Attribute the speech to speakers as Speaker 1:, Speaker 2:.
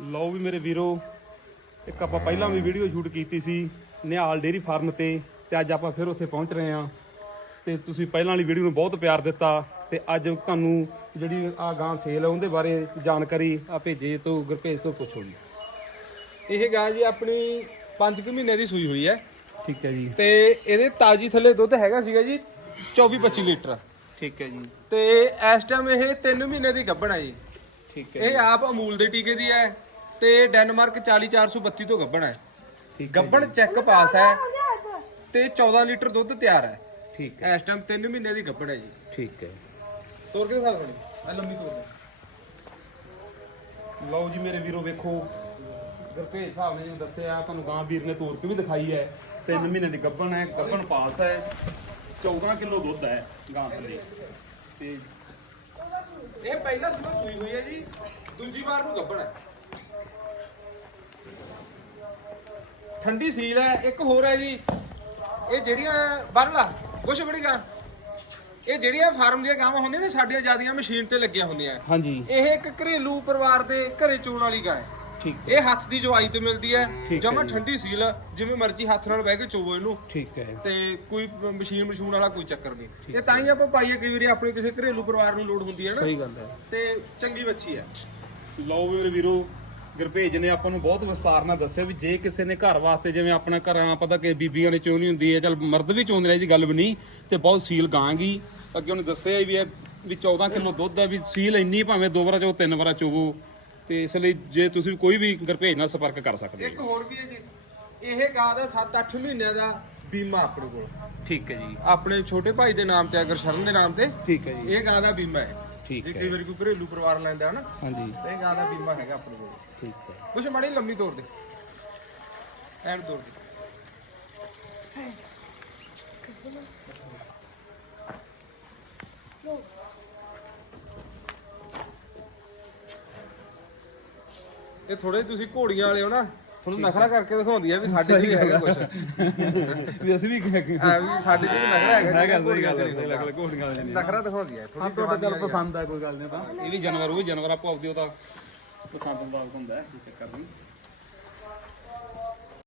Speaker 1: ਲਓ ਵੀ ਮੇਰੇ ਵੀਰੋ ਇੱਕ ਆਪਾਂ ਪਹਿਲਾਂ ਵੀ ਵੀਡੀਓ ਸ਼ੂਟ ਕੀਤੀ ਸੀ ਨਿਹਾਲ ਡੇਰੀ ਫਾਰਮ ਤੇ ਤੇ ਅੱਜ ਆਪਾਂ ਫਿਰ ਉੱਥੇ ਪਹੁੰਚ ਰਹੇ ਹਾਂ। ਤੇ ਤੁਸੀਂ ਪਹਿਲਾਂ ਵਾਲੀ ਵੀਡੀਓ ਨੂੰ ਬਹੁਤ ਪਿਆਰ ਦਿੱਤਾ ਤੇ ਅੱਜ ਤੁਹਾਨੂੰ ਜਿਹੜੀ ਆ ਗਾਂ ਸੇਲ ਹੈ ਉਹਦੇ ਬਾਰੇ ਜਾਣਕਾਰੀ ਆ ਭੇਜੇ ਤੋਂ ਗੁਰਭੇਜ ਤੋਂ ਪੁੱਛੋ ਜੀ।
Speaker 2: ਇਹ ਗਾਂ ਜੀ ਆਪਣੀ 5 ਕੁ ਮਹੀਨੇ ਦੀ ਸੂਈ ਹੋਈ ਹੈ।
Speaker 1: ਠੀਕ ਹੈ ਜੀ।
Speaker 2: ਤੇ ਇਹਦੇ ਤਾਜੀ ਥੱਲੇ ਦੁੱਧ ਹੈਗਾ ਸੀਗਾ ਜੀ 24 25 ਲੀਟਰ।
Speaker 1: ਠੀਕ ਹੈ ਜੀ।
Speaker 2: ਤੇ ਇਸ ਟਾਈਮ ਇਹ 3 ਮਹੀਨੇ ਦੀ ਗੱਭਣ ਹੈ ਜੀ।
Speaker 1: ਠੀਕ ਹੈ
Speaker 2: ਇਹ ਆਪ ਅਮੂਲ ਦੇ ਟੀਕੇ ਦੀ ਹੈ। ਤੇ ਡੈਨਮਾਰਕ 40432 ਤੋਂ ਗੱਭਣ ਹੈ।
Speaker 1: ਠੀਕ ਹੈ
Speaker 2: ਗੱਭਣ ਚੈੱਕ ਪਾਸ ਹੈ ਤੇ 14 ਲੀਟਰ ਦੁੱਧ ਤਿਆਰ ਹੈ।
Speaker 1: ਠੀਕ
Speaker 2: ਇਸ ਟਾਈਮ 3 ਮਹੀਨੇ ਦੀ ਗੱਭਣ ਹੈ ਜੀ।
Speaker 1: ਠੀਕ ਹੈ।
Speaker 2: ਤੋੜ ਕੇ ਦਿਖਾ ਦੋ ਆ ਲੰਮੀ ਤੋੜ
Speaker 1: ਲਓ ਜੀ ਮੇਰੇ ਵੀਰੋ ਵੇਖੋ। ਗੁਰਭੇਜ ਸਾਹਿਬ ਨੇ ਜਿਵੇਂ ਦੱਸਿਆ ਤੁਹਾਨੂੰ ਗਾਂ ਵੀਰ ਨੇ ਤੋੜ ਕੇ ਵੀ ਦਿਖਾਈ ਹੈ। ਤਿੰਨ ਮਹੀਨੇ ਦੀ ਗੱਭਣ ਹੈ ਗੱਭਣ ਪਾਸ ਹੈ। 14 ਕਿਲੋ ਦੁੱਧ ਹੈ ਗਾਂ ਥੱਲੇ। ਤੇ
Speaker 2: ਇਹ ਪਹਿਲਾ ਸੂਈ ਹੋਈ ਹੈ ਜੀ ਦੂਜੀ ਵਾਰ ਨੂੰ ਗੱਭਣ ਹੈ। ਠੰਡੀ ਸੀਲ ਹੈ ਇੱਕ ਹੋਰ ਹੈ ਜੀ ਇਹ ਜਿਹੜੀਆਂ ਬਰਲਾ ਕੁਛ ਬੜੀ ਗਾਂ ਇਹ ਜਿਹੜੀਆਂ ਫਾਰਮ ਦੀਆਂ ਗਾਵਾਂ ਹੁੰਦੀਆਂ ਨੇ ਸਾਡੀਆਂ ਜਿਆਦੀਆਂ ਮਸ਼ੀਨ ਤੇ ਲੱਗੀਆਂ ਹੁੰਦੀਆਂ
Speaker 1: ਹਾਂਜੀ।
Speaker 2: ਇਹ ਇੱਕ ਘਰੇਲੂ ਪਰਿਵਾਰ ਦੇ ਘਰੇ ਚੋਣ ਵਾਲੀ ਗਾਂ ਹੈ।
Speaker 1: ਠੀਕ।
Speaker 2: ਇਹ ਹੱਥ ਦੀ ਜਵਾਈ ਤੇ ਮਿਲਦੀ ਹੈ ਜਮਾ। ਠੰਡੀ ਸੀਲ ਜਿਵੇਂ ਮਰਜ਼ੀ ਹੱਥ ਨਾਲ ਬਹਿ ਕੇ ਚੋਵੋ ਇਹਨੂੰ।
Speaker 1: ਠੀਕ ਹੈ।
Speaker 2: ਤੇ ਕੋਈ ਮਸ਼ੀਨ ਮਸ਼ੂਨ ਵਾਲਾ ਕੋਈ ਚੱਕਰ ਨਹੀਂ। ਇਹ ਤਾਂ ਹੀ ਆਪਾਂ ਪਾਈਏ ਕਈ ਵਾਰੀ ਆਪਣੇ ਕਿਸੇ ਘਰੇਲੂ ਪਰਿਵਾਰ ਨੂੰ ਲੋੜ ਹੁੰਦੀ ਹੈ ਨਾ।
Speaker 1: ਸਹੀ ਗੱਲ ਹੈ।
Speaker 2: ਤੇ ਚੰਗੀ ਬੱਚੀ ਹੈ।
Speaker 1: ਲਓ ਵੀ ਮੇਰੇ ਵੀਰੋ ਗੁਰਭੇਜ ਨੇ ਆਪਾਂ ਨੂੰ ਬਹੁਤ ਵਿਸਤਾਰ ਨਾਲ ਦੱਸਿਆ ਵੀ ਜੇ ਕਿਸੇ ਨੇ ਘਰ ਵਾਸਤੇ ਜਿਵੇਂ ਆਪਣਾ ਘਰਾਂ ਪਤਾ ਕਿ ਬੀਬੀਆਂ ਨੇ ਚੋਣੀ ਹੁੰਦੀ ਹੈ ਚਲ ਮਰਦ ਵੀ ਚੋਂਦੇ ਨੇ ਜੀ ਗੱਲ ਵੀ ਨਹੀਂ ਤੇ ਬਹੁਤ ਸੀਲ ਗਾਂਗੀ। ਅੱਗੇ ਉਹਨੇ ਦੱਸਿਆ ਵੀ ਇਹ ਵੀ 14 ਕਿਲੋ ਦੁੱਧ ਹੈ ਵੀ ਸੀਲ ਇੰਨੀ ਭਾਵੇਂ ਦੋ ਵਾਰਾਂ ਚੋ ਤਿੰਨ ਵਾਰਾਂ ਚੋਵੋ ਤੇ ਇਸ ਲਈ ਜੇ ਤੁਸੀਂ ਕੋਈ ਵੀ ਗੁਰਭੇਜ ਨਾਲ ਸੰਪਰਕ ਕਰ ਸਕਦੇ
Speaker 2: ਇੱਕ
Speaker 1: ਹੋ
Speaker 2: ਹੋਰ ਵੀ ਹੈ ਜੀ ਇਹ ਗਾਂ ਦਾ 7-8 ਮਹੀਨਿਆਂ ਦਾ ਬੀਮਾ ਆਪਣੇ ਕੋਲ।
Speaker 1: ਠੀਕ ਹੈ ਜੀ।
Speaker 2: ਆਪਣੇ ਛੋਟੇ ਭਾਈ ਦੇ ਨਾਮ ਤੇ ਅਗਰ ਸ਼ਰਨ ਦੇ ਨਾਮ ਤੇ
Speaker 1: ਠੀਕ ਹੈ ਜੀ।
Speaker 2: ਇਹ ਗਾਂ ਦਾ ਬੀਮਾ ਹੈ।
Speaker 1: ਠੀਕ
Speaker 2: ਜੇ
Speaker 1: ਹੈ।
Speaker 2: ਕਈ ਵਾਰੀ ਕੋਈ ਘਰੇਲੂ ਪਰਿਵਾਰ ਲੈਂਦਾ ਹੈ ਨਾ
Speaker 1: ਹਾਂਜੀ।
Speaker 2: ਤੇ ਗਾਂ ਦਾ ਬੀਮਾ ਹੈਗਾ ਆਪਣੇ ਕੋਲ।
Speaker 1: ਠੀਕ ਹੈ।
Speaker 2: ਕੁਛ ਮਾੜੀ ਲੰਮੀ ਤੋੜ ਦੇ। ਐਂਡ ਤੋੜ ਦੇ। ਇਹ ਥੋੜੇ ਤੁਸੀਂ ਘੋੜੀਆਂ ਵਾਲੇ ਹੋ ਨਾ ਤੁਹਾਨੂੰ ਨਖਰਾ ਕਰਕੇ ਦਿਖਾਉਂਦੀ ਆ ਵੀ ਸਾਡੇ 'ਚ ਵੀ ਹੈਗਾ ਕੁਛ।
Speaker 1: ਵੀ ਅਸੀਂ ਵੀ ਕਹਿ ਕੇ
Speaker 2: ਆ ਵੀ ਸਾਡੇ 'ਚ ਵੀ ਨਖਰਾ ਹੈਗਾ
Speaker 1: ਹੈਗਾ ਸਹੀ ਗੱਲ ਹੈ ਅਲੱਗ ਅਲੱਗ ਘੋੜੀਆਂ ਵਾਲੇ ਨੇ
Speaker 2: ਨਖਰਾ ਦਿਖਾਉਂਦੀ ਆ
Speaker 1: ਹਾਂ ਤੁਹਾਡਾ ਚੱਲ ਪਸੰਦ ਆ ਕੋਈ ਗੱਲ ਨਹੀਂ ਤਾਂ। ਇਹ ਵੀ ਜਾਨਵਰ ਉਹ ਵੀ ਜਾਨਵਰ ਆਪੋ ਆਪਦੀ ਉਹ ਤਾਂ ਪਸੰਦ ਦਾ ਹੁੰਦਾ ਹੈ ਕੋਈ ਚੱਕਰ ਨਹੀਂ।